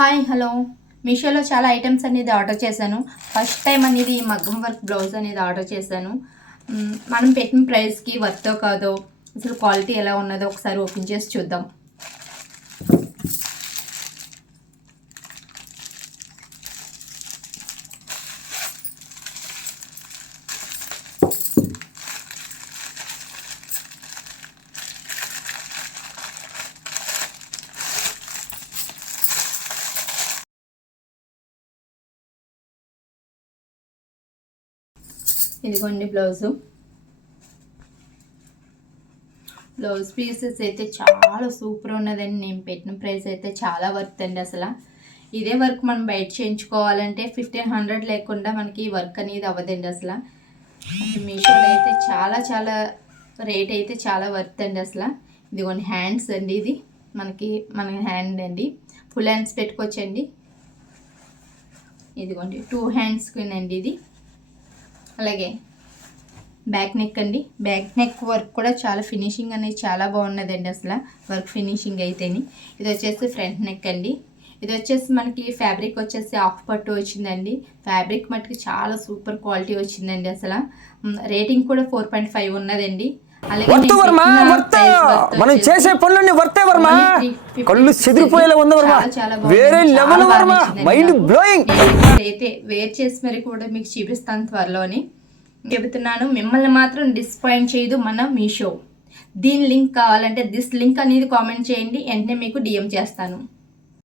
Hi hello మీషోలో చాలా items అనేది ఆర్డర్ చేశాను. ఫస్ట్ టైం అనేది ఈ మగ్గం వర్క్ బ్లౌజ్ అనేది ఆర్డర్ చేశాను. మనం పెట్టిన ప్రైస్కి వర్తో కాదో అసలు క్వాలిటీ ఎలా ఉన్నదో ఒకసారి ఓపెన్ చేసి చూద్దాం. ఇదిగోండి బ్లౌజ్ పీసెస్ అయితే చాలా సూపర్ ఉన్నదండి. నేను పెట్టిన ప్రైస్ అయితే చాలా వర్త్ అండి. అసలు ఇదే వర్క్ మనం బయట చేయించుకోవాలంటే 1500 లేకుండా మనకి వర్క్ అనేది అవ్వదండి. అసలు మీషోలో అయితే చాలా రేట్ అయితే చాలా వర్త్ అండి. అసలు ఇదిగోండి హ్యాండ్స్ అండి, ఇది మన హ్యాండ్ అండి, ఫుల్ హ్యాండ్స్ పెట్టుకోవచ్చండి. ఇదిగోండి 2 హ్యాండ్స్కి అండి ఇది. అలాగే బ్యాక్ నెక్ అండి, బ్యాక్ నెక్ వర్క్ కూడా చాలా ఫినిషింగ్ అనేది చాలా బాగున్నదండి. అసలు వర్క్ ఫినిషింగ్ అయితేని. ఇది వచ్చేసి ఫ్రంట్ నెక్ అండి. ఇది వచ్చేసి మనకి ఫ్యాబ్రిక్ వచ్చేసి హాఫ్ పట్టు వచ్చిందండి. ఫ్యాబ్రిక్ మట్టుకి చాలా సూపర్ క్వాలిటీ వచ్చిందండి. అసలు రేటింగ్ కూడా 4.5 ఉన్నదండి. మనం చేసే పనులన్నీ వర్తే వర్మ. కళ్ళు చెదిరిపోయేలా ఉంది వర్మ. వేరే లెవెల్ వర్మ. Mind blowing. అయితే వేర్ చేసి మరి కూడా మీకు చూపిస్తాను త్వరలోని. చెబుతున్నాను, మిమ్మల్ని మాత్రం డిసప్పాయింట్ చేయదు మన మీషో. దీని లింక్ కావాలంటే దిస్ లింక్ అనేది కామెంట్ చేయండి, వెంటనే మీకు డిఎం చేస్తాను.